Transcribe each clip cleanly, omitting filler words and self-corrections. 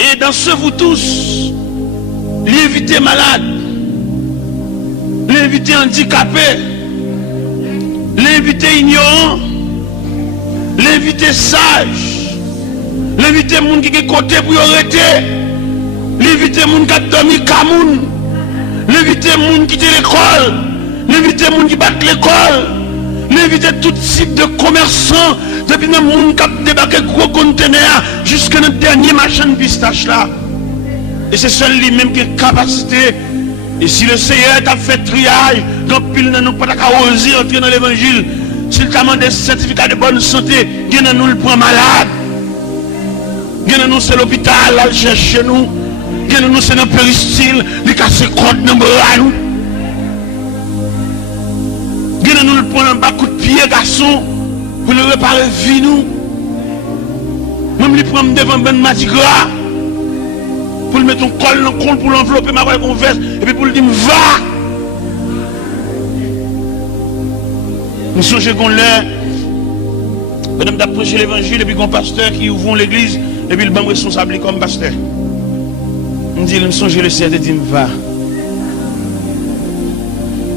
Et dans ce vous tous, l'invité malade, l'invité handicapé, l'invité ignorant, l'invité sage, l'invité moun qui est côté pour arrêter, l'invité moun qui a dormi kamoun, l'invité moun qui est l'école, l'invité moun qui bat l'école, l'invité tout type de commerçants, depuis le monde qui a débarqué gros conteneurs jusqu'à notre dernier machin de pistache là. Et c'est seul lui-même qui a capacité. Et si le Seigneur t'a fait triage, donc il n'a pas osé entrer dans l'évangile, s'il t'a demandé un certificat de bonne santé, il nous le prend malade. Il nous c'est l'hôpital, là, cherche nous. Il nous c'est dans le péristyle, il casse le compte dans le bras nous. Il nous le prend un bas coup de pied, garçon, pour le réparer vie nous. Même lui prend devant ben Mardi Gras. Pour le mettre un col dans le compte, pour l'envelopper ma converse, et puis pour lui dire va. Nous songeons qu'on l'est, madame d'approcher l'évangile, et puis qu'on pasteur qui ouvre l'église, et puis le banc responsable comme pasteur. On dit, nous songeons le Seigneur et dit va.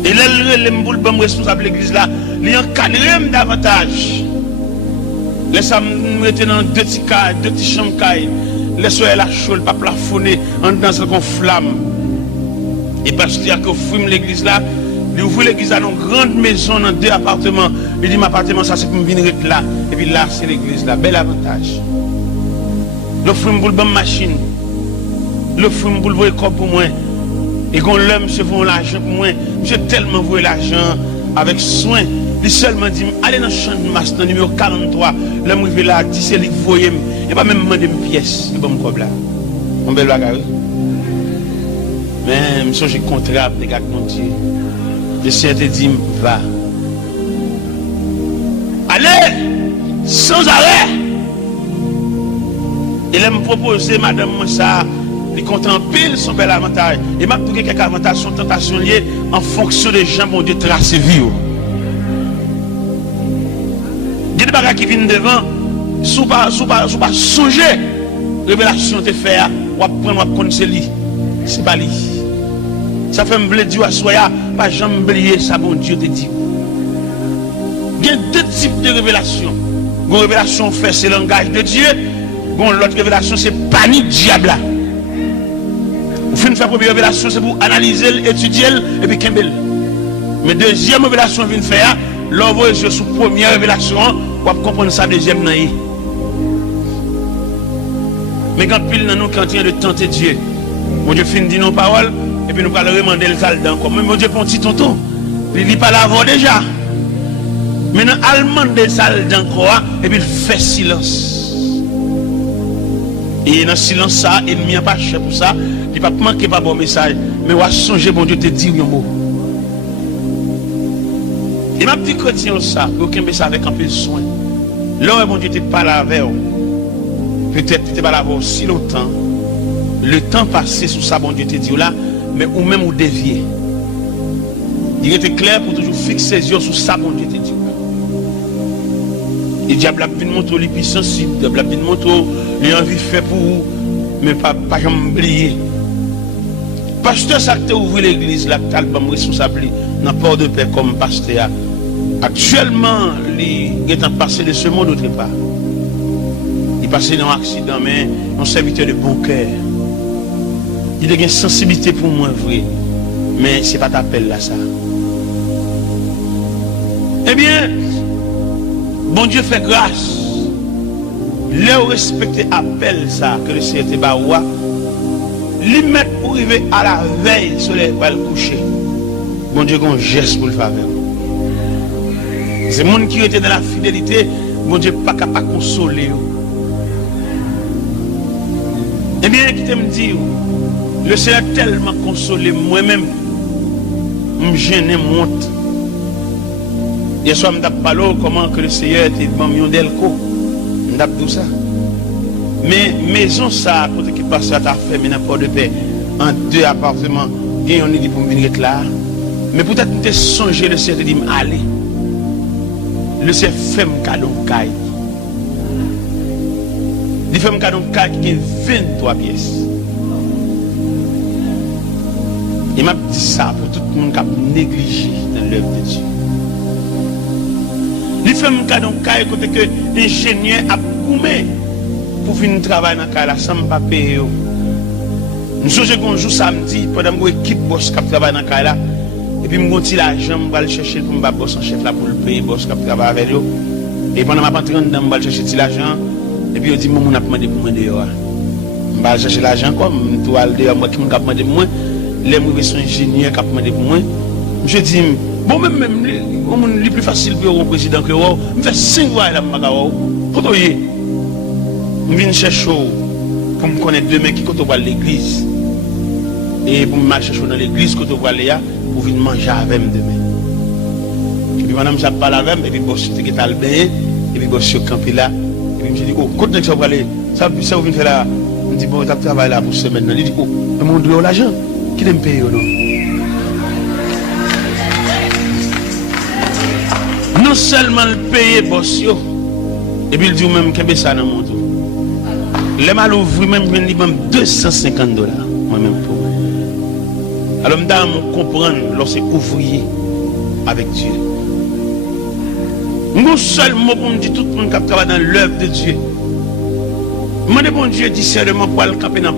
Et là, le banc responsable de l'église là, il encadre davantage. Laissez-moi mettre dans deux petits chambres. Laissez-moi la chaude, pas plafonner, en dans ce qu'on flamme. Et parce qu'il y a que fume l'église là, il ouvre l'église dans une grande maison, dans 2 appartements. Il dit, mon appartement, ça c'est pour me venir là. Et puis là, c'est l'église là. Bel avantage. Le fume pour le machine. Le fume pour le corps pour moi. Et quand l'homme se fait l'argent pour moi, j'ai tellement voué l'argent avec soin. Il seulement dit, allez dans le champ de masse, dans le numéro 43. L'homme arrivé là, dit, c'est lui qui voyait. Il n'y a pas même demandé une pièce. Il n'y a pas de là. Mon bel bagage. Mais je suis contraire avec les gars qui m'ont dit. Le Seigneur te dit, va. Allez, sans arrêt. Il me proposé, madame, ça. Il compte en pile son bel avantage. Et m'a dit quelques avantages sont tentations liées en fonction des gens, mon Dieu, tracé vie. Il y a des bagages qui viennent devant, sous pas songer, révélation te faire, ou apprendre à connaître lui. C'est pas lui. Ça fait me blé à soya, pas jamais oublier ça, bon Dieu te dit. Il y a 2 types de révélations. Une révélation fait, c'est le langage de Dieu. L'autre révélation, c'est panique diable. Vous faites faire première révélation, c'est pour analyser, étudier et puis kembel. Mais deuxième révélation vient faire, l'envoyer sur première révélation, on va comprendre ça deuxième. Mais quand pile dans nous quand on de tenter Dieu, mon Dieu finit nos paroles et puis nous allons demander le saldan. Comme mon Dieu pour un petit tonton, il dit pas l'avant déjà. Maintenant, allemand des saldan quoi et puis il fait silence. Et dans le silence, ça, il n'y a pas cher pour ça. Il ne va pas manquer pas bon message. Mais on va songer, bon Dieu, te dire un mot. Et ma petite chrétien, ça, aucun message avec un peu de soin. Là, bon Dieu, te parle avec vous. Peut-être que tu ne pas l'avoir si longtemps. Le temps passé sous ça, bon Dieu, te dit là, mais ou même ou dévier. Il était clair pour toujours fixer ses yeux sur ça, bon Dieu, te dit. Et le diable a pu montrer les puissances, le diable a pu montrer les envies fait pour vous, mais pas jamais oublier. Pasteur, ça qui a ouvert l'église, là, qui a le responsable dans Port de Paix comme pasteur. Actuellement, il est passé de ce monde autre part. Il est passé dans un accident, mais un serviteur de bon cœur. Il a une sensibilité pour moi, vrai. Mais ce n'est pas t'appel là, ça. Eh bien, bon Dieu fait grâce. Leur respecter appel ça que le Seigneur te baoua. Lui mettre pour arriver à la veille soleil va le coucher. Bon Dieu un geste pour le faire. C'est monde qui était dans la fidélité, bon Dieu pas capable de consoler. Eh bien, qui te me dit, le Seigneur a tellement consolé moi-même, me gêne, monte. Hier soir, je me parlé comment que le Seigneur était dans d'Elco. Je tout ça. Mais maison ça, côté qui passe à ta fait, mais n'importe de paix, en 2 appartements, et on dit pour venir là. Mais peut-être que tu songé le Seigneur dit allez. Le Seigneur fait un cadeau caille. Il fait un cadeau qui a 23 pièces. Il m'a dit ça pour tout le monde qui a négligé dans l'œuvre de Dieu. Il fait un cadeau côté que l'ingénieur a goumé pour venir travailler dans la sans me payer. Nous sommes un jour samedi pendant que l'équipe boss qui travaille dans la et puis je suis l'argent, je vais aller chercher pour me boss en chef là pour le payer boss qui travaille avec eux. Et pendant ma rentrée dedans, je vais aller chercher l'argent et puis il dit mon a demandé pour moi dehors. Je vais aller chercher l'argent comme tout aller dehors moi qui m'a demandé pour moi. Les mauvais sont ingénieurs qui ont demandé pour moi. Je dis bon même le plus facile pour un président que vous, je fais 5 fois là pour quand vous je viens chercher pour me connaître demain qui quand on va à l'église. Et pour me marcher dans l'église quand on va aller pour venir manger avec moi demain. Et puis madame ça parle avec moi et puis boss qui est al bain et puis boss sur campé là et puis je dis oh quand ça va aller ça vous venez faire là me dit bon tu travailles là pour semaine il dit oh mon Dieu l'argent qui me paye non non seulement le payer boss yo et puis il dit même que ça dans mon tour les mal ouvrir même $250 moi-même pour moi. Alors je comprendre lorsque ouvrier avec Dieu. Mon seul mot pour me dire tout le monde qui travaille dans l'œuvre de Dieu. Moi, bon Dieu, discernement pour aller camper dans